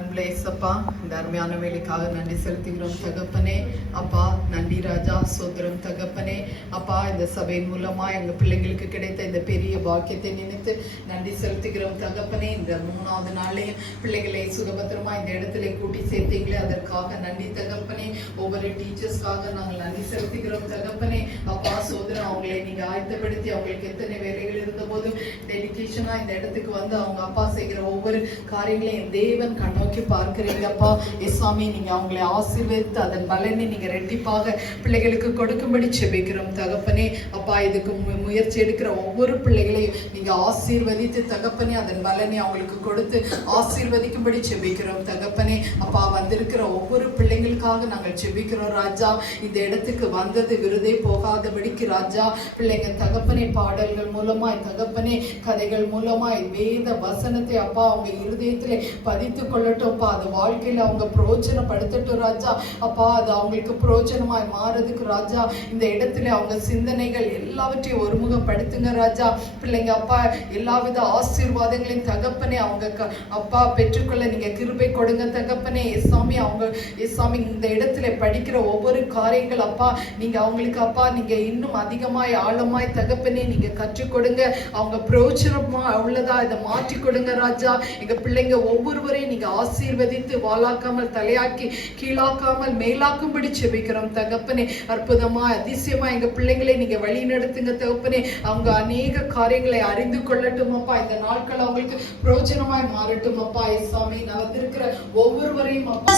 அன்புள்ள இயேசப்பா, இந்த அருமையான வேலைக்காக நன்றி செலுத்துகிறோம் தகப்பனே. அப்பா நன்றி ராஜா, சோதரம் தகப்பனே. அப்பா இந்த சபையின் மூலமா எங்க பிள்ளைங்களுக்கு கிடைத்த இந்த பெரிய பாக்கியத்தை நினைத்து நன்றி செலுத்துகிறோம் தகப்பனே. இந்த 3வது நாளையும் பிள்ளைகளை சுகபத்திரமா இந்த இடத்துல கூட்டி சேர்த்தீங்களே, அதற்காக நன்றி தகப்பனே. ஒவ்வொரு டீச்சர்ஸ்க்காக நாங்கள் நன்றி செலுத்துகிறோம் தகப்பனே. அப்பா சோதரம் அவங்களை நீங்க ஆயத்தப்படுத்தி அவங்களுக்கு எத்தனை வேலைகள் இருந்த போதும் டெடிகேஷனா இந்த இடத்துக்கு வந்து அவங்க அப்பா செய்கிற ஒவ்வொரு காரியங்களையும் தேவன் கண்ணோக்கி பார்க்கிறீங்கப்பா. இஸ்வாமி நீங்க அவங்களை ஆசீர்வதித்து அதன் பலனை நீங்க ரெட்டிப்பாக பிள்ளைகளுக்கு கொடுக்கும்படி செபிக்கிறோம் தகப்பனே. அப்பா இதுக்கு முயற்சி எடுக்கிற ஒவ்வொரு பிள்ளைகளையும் நீங்க ஆசீர்வதித்து தகப்பனே அதன் பலனை அவங்களுக்கு கொடுத்து ஆசீர்வதிக்கும்படி செபிக்கிறோம் தகப்பனே. அப்பா வந்திருக்கிற ஒவ்வொரு பிள்ளைங்களுக்காக நாங்கள் செபிக்கிறோம் ராஜா. இந்த இடத்துக்கு வந்தது விருதே போகாதபடிக்கு ராஜா, பிள்ளைங்க தகப்பனே பாடல்கள் மூலமாய் தகப்பனே கதைகள் மூலமாய் வேத வசனத்தை அப்பா அவங்க இருதயத்திலே பதித்து கொள்ளட்டும்ப்பா. அது வாழ்க்கையில அவங்க பிரயோஜனப்படுத்தட்டும் ராஜா. அப்பா அது அவங்களுக்கு பிரயோஜனமாய் மாறதுக்கு ராஜா இந்த இடத்துல அவங்க சிந்தனைகள் எல்லாவற்றையும் ஒருமுகப்படுத்துங்க ராஜா. பிள்ளைங்க அப்பா எல்லாவித ஆசீர்வாதங்களையும் தகப்பனே அவங்க அப்பா பெற்றுக்கொள்ள நீங்க கிருபை கொடுங்க தகப்பனே. எஸ்வாமி அவங்க எஸ்வாமி இந்த இடத்துல படிக்கிற ஒவ்வொரு காரியங்கள் அப்பா நீங்க அவங்களுக்கு அப்பா நீங்க இன்னும் அதிகமாய் ஆழமாய் தகப்பனே நீங்க கற்றுக் கொடுங்க. அவங்க பிரயோஜனமா உள்ளதா இதை மாற்றி கொடுங்க ராஜா. எங்க பிள்ளைங்க ஒவ்வொருவரையும் நீங்க ஆசீர்வதித்து வாளாக்காமல் தலையாக்கி கீழாக்காமல் மேலாக்கும்படி செபிக்கிறோம் தகப்பனே. அற்புதமா அதிசயமா எங்க பிள்ளைங்களை நீங்க வழி நடத்துங்க தகப்பனே. அவங்க அநேக காரியங்களை அறிந்து கொள்ளட்டும் அப்பா. இந்த நாட்கள் அவங்களுக்கு பிரயோஜனமாய் மாறட்டும் அப்பா. இஸ்வாமி நடந்திருக்கிற ஒவ்வொருவரையும் அப்பா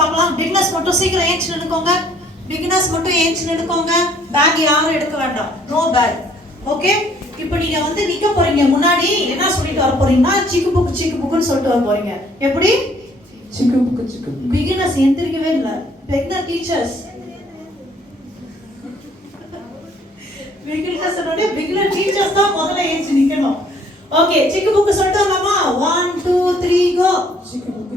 பார்க்கலாம். பிகினர்ஸ் மட்டும் சீக்கிரம் ஏஞ்சி நின்னுக்கோங்க. பிகினர்ஸ் மட்டும் ஏஞ்சி நின்னுக்கோங்க. பேக் யாரும் எடுக்க வேண்டாம். No bag. ஓகே. இப்போ நீங்க வந்து நிக்க போறீங்க. முன்னாடி என்ன சொல்லிட்டு வர போறீங்கன்னா சிக்கு புக்குன்னு சொல்லிட்டு வர போறீங்க. எப்படி சிக்கு புக்கு. பிகினர்ஸ் எந்திரிக்கவே இல்ல. பிகினர் டீச்சர்ஸ் பிகினர் டீச்சர்ஸ் தான் முதல்ல ஏஞ்சி நிக்கணும். ஓகே சிக்கு புக்கு சொல்லிட்டு வரலாமா? 1 2 3 கோ. சிக்கு புக்கு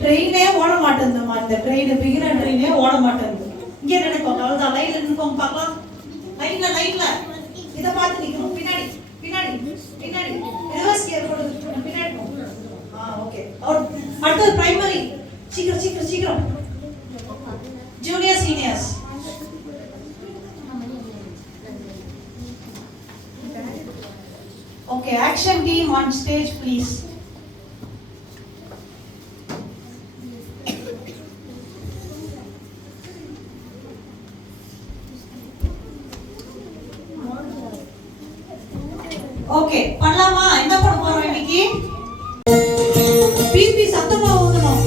ட்ரெயினே ஓட மாட்டேங்குதுமா. இந்த ட்ரெயின் பிகினர் ட்ரெயினே ஓட மாட்டேங்குது. இங்கே நினைக்கோங்க. அவ்வளோதான். லைன்ல நினைக்கோங்க பார்க்கலாம். லைன்ல இதை பார்த்து நிற்கணும். பின்னாடி ரிவர்ஸ் கியர் போடுங்க. பின்னாடி ஓகே. அடுத்தது பிரைமரி. சீக்கிரம் junior seniors. Okay. Action team on stage please. Okay பண்ணலாமா? என்ன பண்ண போறோம் இன்னைக்கு? பிபி சத்தமா ஊதணும்.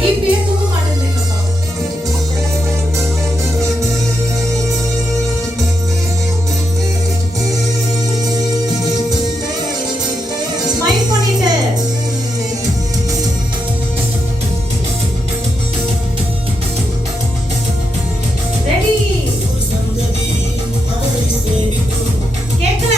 பிபியே தூக்க மாட்டேங்குதுப்பா. ஸ்மைல் பண்ணிட்டு ரெடி. கேக்கல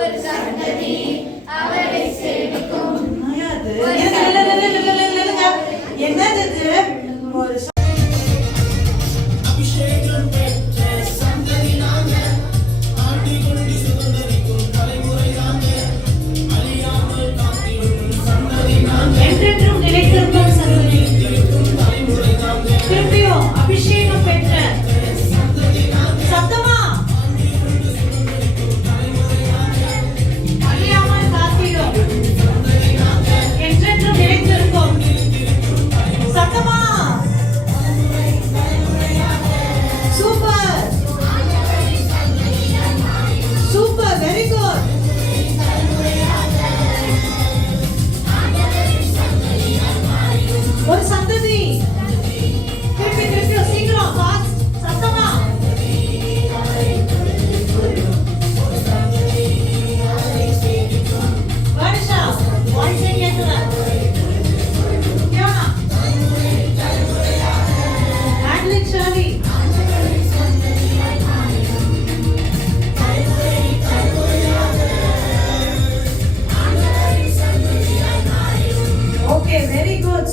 ஒரு சந்ததி அவரை சேவிக்கும். என்னது? இல்ல. என்னது இது? ஒரு என்றென்றும் நிலைத்திருக்கும் சந்ததி. திருப்பியும் அபிஷேகம் பெற்ற சத்தமா அழியாமல் காத்திடும் என்றென்றும் நிலைத்திருக்கும் சத்தமா. Super super, very good. ஒரு சந்ததி. திருப்பி சீக்கிரம் ஃபாஸ்ட் சத்தமா. வர்ஷா வாய்ஸே கேட்கல. யோனா ஆட்லிக் ஷாலி. Okay, very good.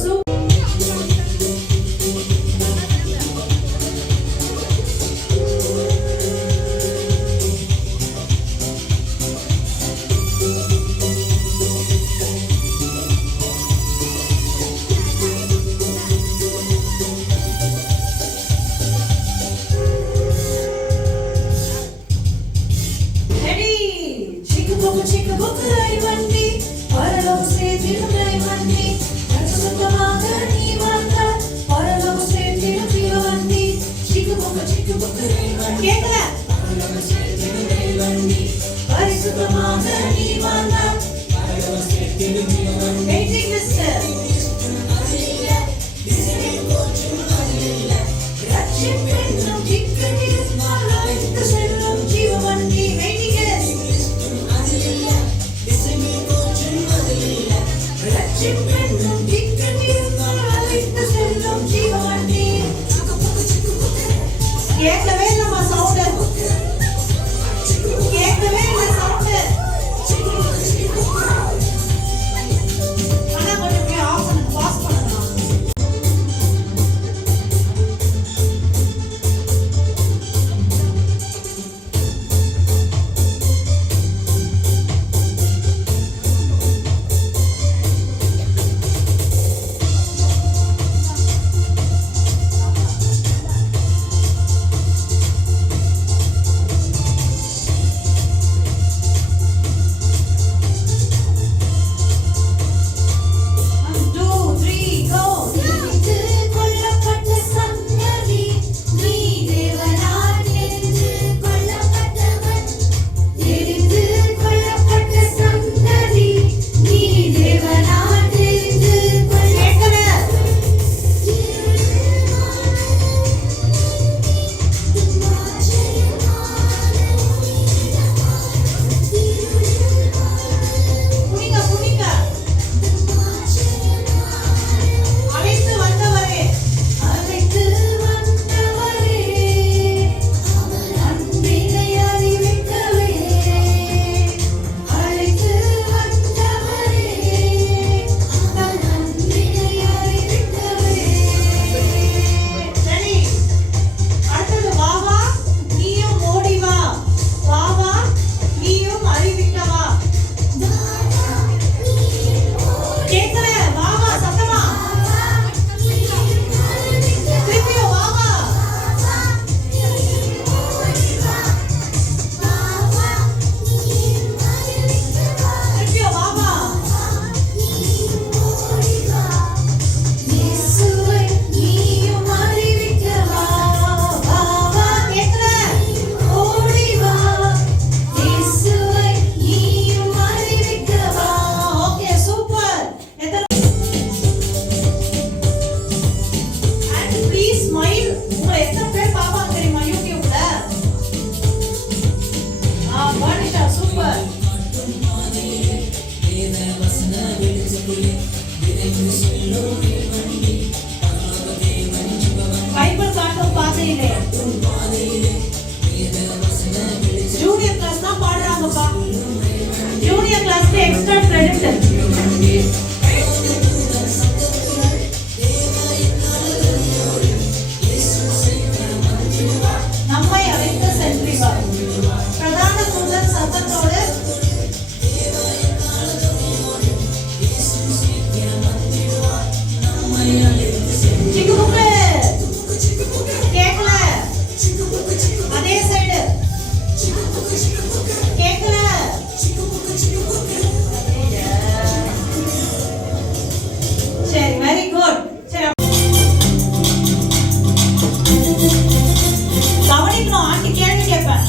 கேட்கல. பரிசுத்தமாக நீ வந்த வெயிட்டிங் லிஸ்ட். ரட்சிப்பென்னும் திக்கனில் அழைத்து செல்லும் ஜீவவண்டி. Waiting list. ரட்சிப்பென்னும் திக்கனில் அழைத்து செல்லும் ஜீவவண்டி. கேட்கவே இல்லம்மா சவுண்ட். கேட்கவே இல்லை சவுண்ட். ஆனா கொஞ்சம் போய் ஆஃப் பண்ணுங்க, பாஸ் பண்ணுங்க. ஜூனியர் கிளாஸ் தான் பாடுறாங்கப்பா. extra credit. நம்மை அழைத்த சென்றிவார் பிரதான தூதன் சத்தத்தோடு சிக்குபுக்கு கேக்கல அதே சைடு கேக்கல சரி வெரி குட் சரி கவனிக்கணும் ஆண்டி கேள்வி கேட்பேன்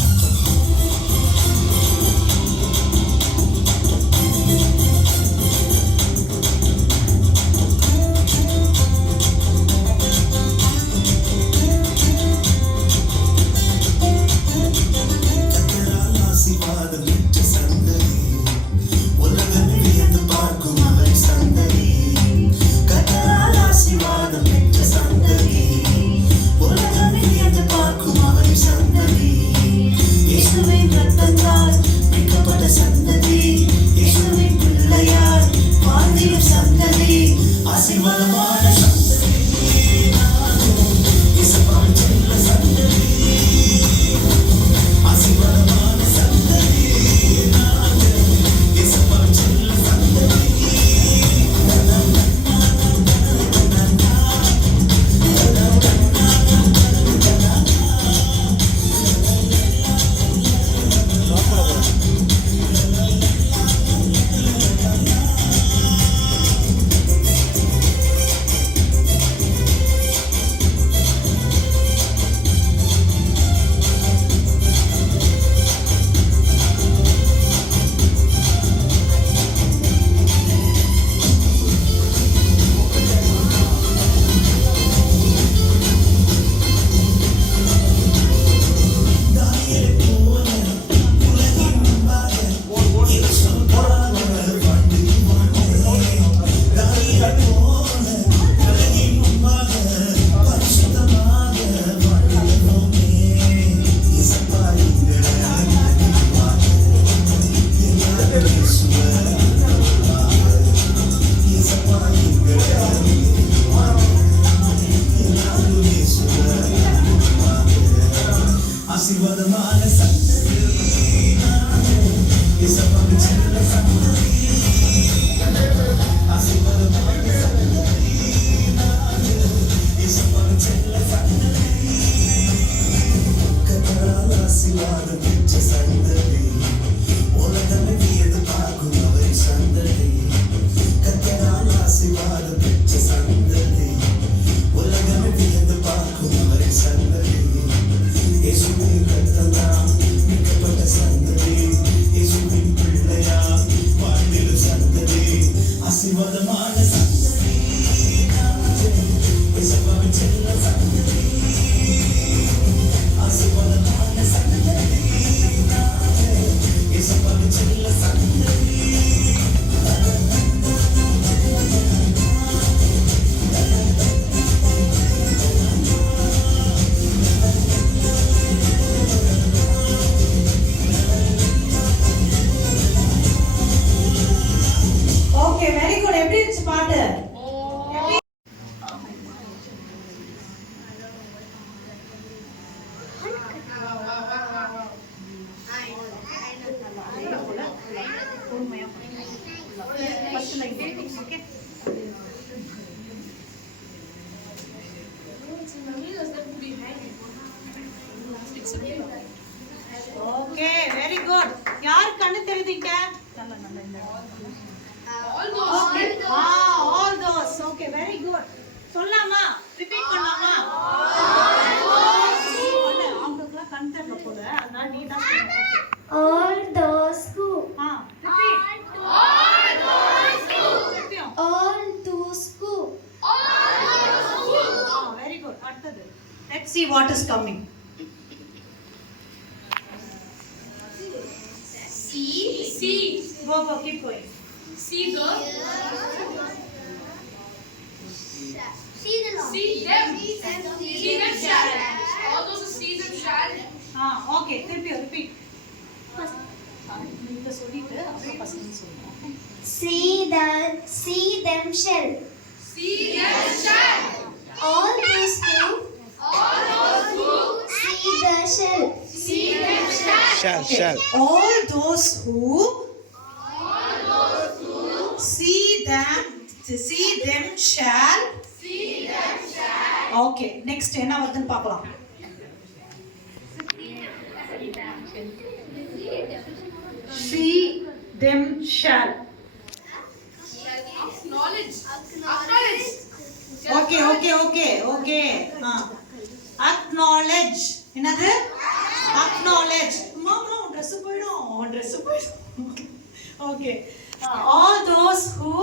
ஓகே வெரி குட் யார் கண்ணு தெரியுதுங்க all those okay very good சொல்லலாமா ரிப்பீட் பண்ணலாமா அவங்களுக்குலாம் கண் தெரியல போல அதனால நீ தான் சொல்லணும் all those who repeat all those who very good அடுத்தது let's see what is coming see go keep going see the see them shall all those who see them shall okay repeat first சொல்லிட்டு அப்புறம் பசங்க சொல்லுவோம். See them shall. See them shall. All those who see the shall. See them shall. Shall. All those who see them shall. Okay, next என்ன வருதுன்னு பார்க்கலாம். See them shall. Acknowledge. Okay. Acknowledge. என்னது? Acknowledge. மாமா Dress போயிடும். Okay. All those who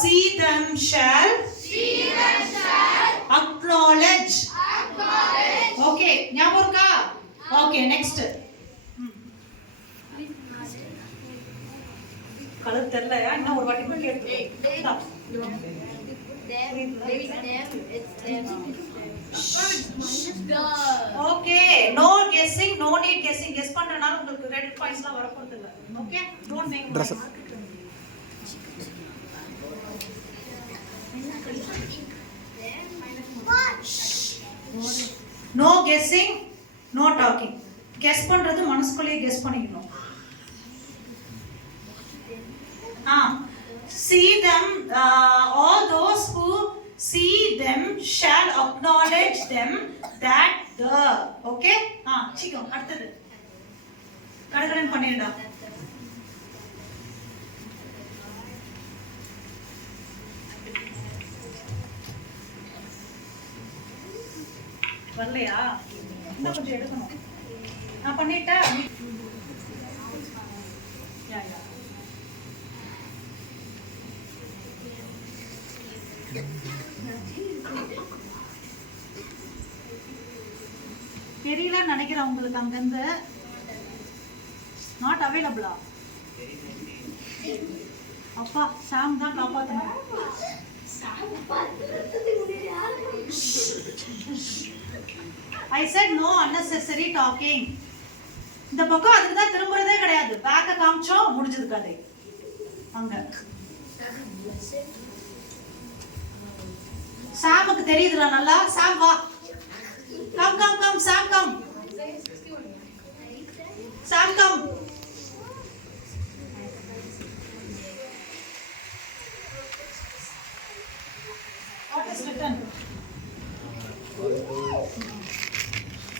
see them shall acknowledge. Okay, ஞாபகம் இருக்கா? Okay, next. Colour தெரியலையா? இன்னும் ஒரு வாட்டி மட்டும் கேட்டு. Okay, no guessing, no need guessing. Guess பண்றனால உங்களுக்கு credit pointsலாம் வர போறது இல்ல. Okay, don't make dress. No guessing, no talking. Guess பண்றது மனசுக்குள்ளே guess பண்ணிக்கணும். See them, all those who see them shall acknowledge them that the. Okay? சீக்கிரம் அடுத்தது. கடகடன் பண்ணிடா. வரலையா? இன்னும் கொஞ்சம் எடுக்கணும். நான் பண்ணிட்டேன். தெரியல நினைக்கிறேன் உங்களுக்கு அங்கிருந்து. நாட் அவைலபிளா? அப்பா சாம் தான் காப்பாத்தணும். I said no unnecessary talking. இந்த பக்கம் அதுக்கு தான் திரும்புறதே கிடையாது. பேக்க காமிச்சோம் முடிஞ்சது கதை. அங்க சாமுக்கு தெரியுதுல நல்லா. சாம் வா. Come Sam come. Sam come. What is written?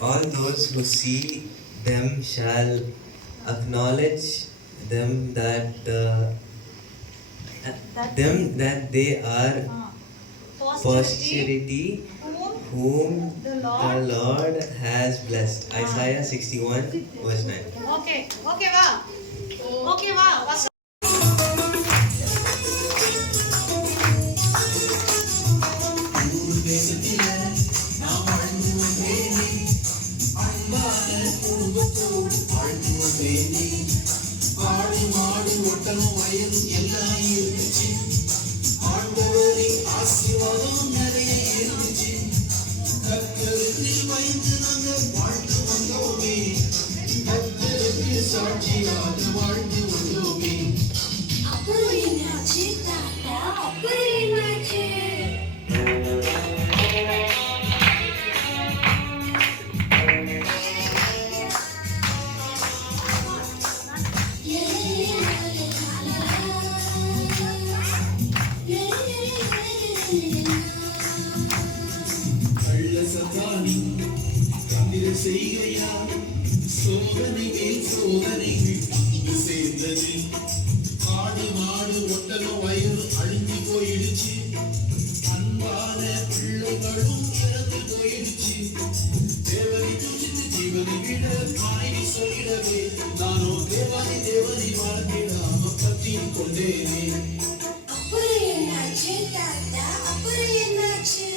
All those who see them shall acknowledge them that they are posterity whom the Lord has blessed. Isaiah 61 verse 9. Okay va. சோதனை மேல் சோதனைகள் இது சேர்ந்தது. ஆடு மாடு ஒட்டகம் வயிறு அழிஞ்சு போயிடுச்சு. அன்பான பிள்ளைகளும் இறந்து போயிடுச்சு. தேவனை துதித்து ஜீவனை விட மனைவி சொல்லிடவே நானோ தேவனை வாழ்ந்திடாம பற்றி கொண்டேனே. அப்புறம் என்னாச்சு தாத்தா? அப்புறம் என்னாச்சு?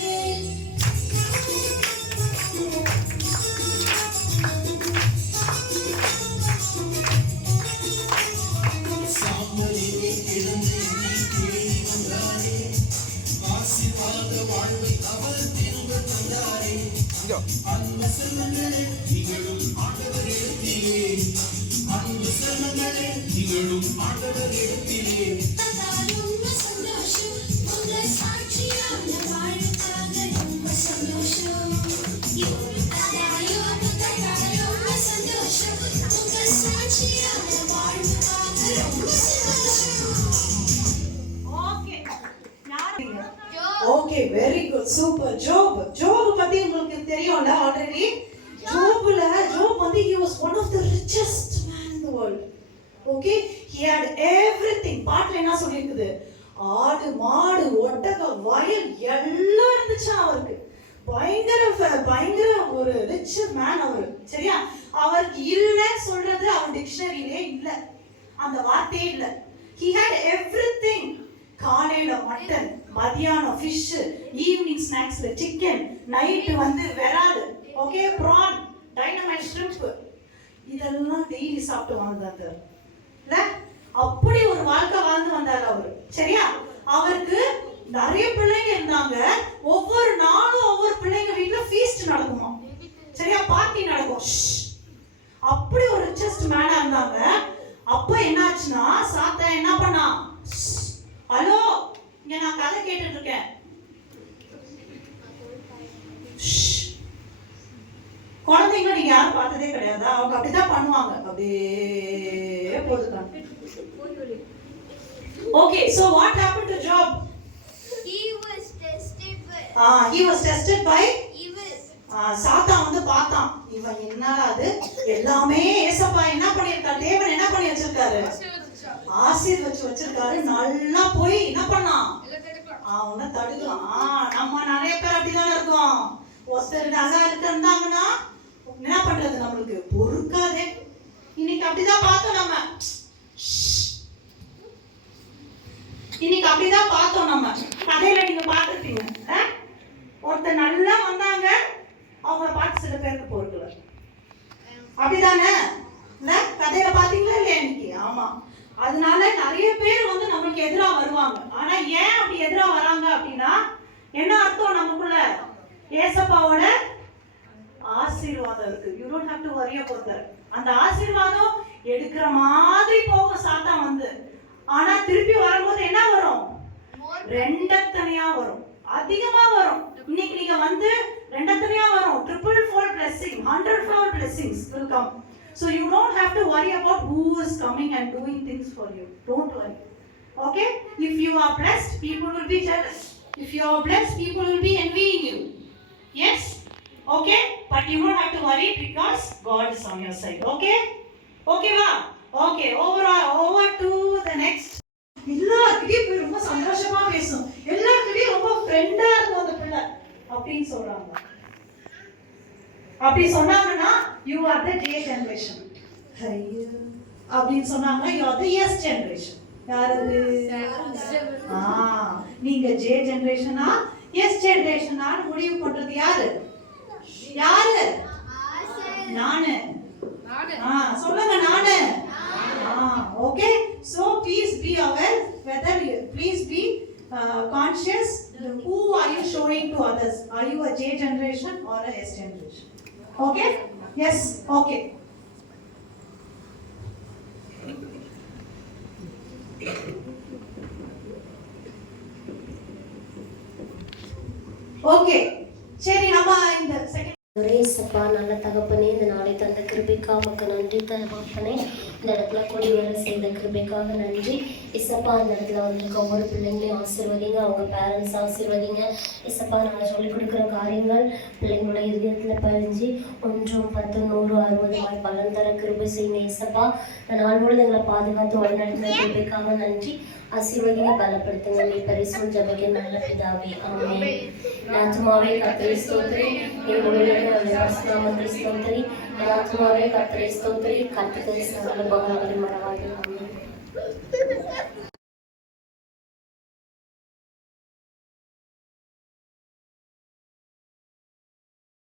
வசனங்களே நிகழும் ஆண்டவர் இடத்திலே ரொம்ப சந்தோஷம் உங்க சாட்சியான வாழ்வுக்காக ரொம்ப சந்தோஷம் ரொம்ப சந்தோஷம் உங்க சாட்சியான வாழ்வுக்காக ரொம்ப சந்தோஷம். Okay okay very good super. Job பத்தி உங்களுக்கு தெரியும்ல ஆல்ரெடி. ஜோப் வந்து he was one of the richest man in the world. Okay, he had everything. பாட்டுல என்ன சொல்லிருக்குது? ஆடு மாடு ஒட்டகம் வயல் எல்லாம் இருந்துச்சு அவருக்கு. பயங்கர ஒரு ரிச் மேன் அவரு. சரியா? அவருக்கு இல்லன்னு சொல்றது அவர் டிக்ஷனரியிலே இல்ல, அந்த வார்த்தையே இல்ல. he had everything. காலையில மட்டன், மதியானம் ஃபிஷ், ஈவினிங் ஸ்நாக்ஸ்ல சிக்கன், நைட் வந்து விரால், ஓகே ப்ரான், டைனமைட் ஷ்ரிம்ப், இதெல்லாம் டெய்லி சாப்பிட்டு வந்தாங்க. இல்ல அப்படி ஒரு வாழ்க்கை வாழ்ந்து வந்தாரு அவரு. சரியா? அவருக்கு நிறைய பிள்ளைங்க இருந்தாங்க. ஒவ்வொரு நாளும் ஒவ்வொரு பிள்ளைங்க வீட்டுல ஃபீஸ்ட் நடக்குமா. சரியா? பார்ட்டி நடக்கும். அப்படி ஒரு ரிச்சஸ்ட் மேனா இருந்தாங்க. அப்ப என்னாச்சுன்னா சாத்தான் என்ன பண்ணா? ஹலோ, இங்க நான் கதை கேட்டுட்டு இருக்கேன். குழந்தைங்க நீங்க யாரும் பார்த்ததே கிடையாதா? அவங்க அப்படிதான் பண்ணுவாங்க. அப்படியே போதுதான். Okay, so what happened to Job? He was tested by evil. சாத்தான் வந்து பார்த்தான், இவன் என்னடா அது எல்லாமே ஏசப்பா என்ன பண்ணிருக்காரு, தேவன் என்ன பண்ணி வச்சிருக்காரு, ஆசீர்வதிச்சு வச்சிருக்காரு. நல்லா போய் என்ன பண்ணான், அவனை தடுக்கலாம். நம்ம நிறைய பேர் அப்படிதானே இருக்கோம். ஒருத்தர் நல்லா இருந்தாங்கன்னா என்ன பண்றது, நம்மளுக்கு பொறுக்காதே. இன்னைக்கு அப்படிதான் பார்த்தோம் நம்ம. இன்னைக்கு அப்படிதான் பார்த்தோம் நம்ம. கதையில நீங்க பார்த்துருப்பீங்க. ஒருத்தர் நல்லா வந்தாங்க, அவங்கள பார்த்து சில பேருக்கு பொறுக்கல. அப்படிதானே? கதையில பாத்தீங்களா இல்லையா இன்னைக்கு? ஆமா. அதனால நிறைய பேர் வந்து நமக்கு எதிரா வருவாங்க. ஆனா ஏன் அப்படி எதிரா வராங்க அப்படின்னா என்ன அர்த்தம்? நமக்குள்ள ஏசப்பாவோட ஆசீர்வாதம் இருக்கு. You don't have to worry about that. அந்த ஆசீர்வாதம் எடுக்கிற மாதிரி போக சாத்தான் வந்து, ஆனா திருப்பி வரும்போது என்ன வரும்? ரெண்டத்தனையா வரும், அதிகமா வரும். இன்னைக்கு நீங்க வந்து ரெண்டத்தனையா வரும். Triple fold blessing, 100-fold blessings will come. So you don't have to worry about who is coming and doing things for you. Don't worry. Okay? If you are blessed, people will be jealous. If you are blessed, people will be envying you. Yes? Okay? But you don't have to worry because God is on your side. Okay? Okay, va? Okay, over to the next. எல்லார்கிட்டயும் போய் ரொம்ப சந்தோஷமா பேசும், எல்லார்கிட்டயும் ரொம்ப ஃப்ரெண்டா இருக்கும் அந்த பிள்ளை அப்படின்னு சொல்றாங்க. அப்படி சொன்னாங்கன்னா you are the J generation. அப்படின்னு சொன்னாங்கன்னா you are the S generation. யாரு? நீங்க J generation-ஆ S generation-ஆ முடிவு பண்றது யாரு? நானு. சொல்லுங்க நானு. Okay, so please be aware whether please be conscious who are you showing to others. Are you a J generation or a S generation? Okay? Yes, okay. Okay. சரி, நம்ம இந்த செகண்ட் ஒரே சப்பா நல்ல தகப்பனே, இந்த நாளை தந்த கிருபைக்காக உமக்கு நன்றி தகப்பனே. இந்த இடத்துல கூடி வர செய்த கிருபைக்காக நன்றி. இசப்பா இந்த இடத்துல வந்திருக்க ஒவ்வொரு பிள்ளைங்களையும் ஆசீர்வதிங்க, அவங்க பேரண்ட்ஸ் ஆசீர்வதிங்க. இசப்பா நாங்கள் சொல்லிக் கொடுக்குற காரியங்கள் பிள்ளைங்களோட இதயத்தில் பதிஞ்சு 1, 10, 100, 60 பலன் தர கிருபை செய்யுங்க. இசப்பா இந்த நாள் முழுவதும் எங்களை பாதுகாத்து வழிநடத்தின கிருபைக்காக நன்றி. ஆசீர்வதிங்க, பலப்படுத்துங்க. நீ பரிசும் ஜெபிக்க நல்ல பிதாவே, ஆமென். ஆத்துமாவே கர்த்தரை ஸ்தோத்திரி, என் முழுவதும் பரிசுநாமத்தை ஸ்தோத்திரி. ஆத்துமாவே கர்த்தரை ஸ்தோத்திரி, கர்த்தரை சகல உபகாரங்களை மறவாதே. ஆமென்.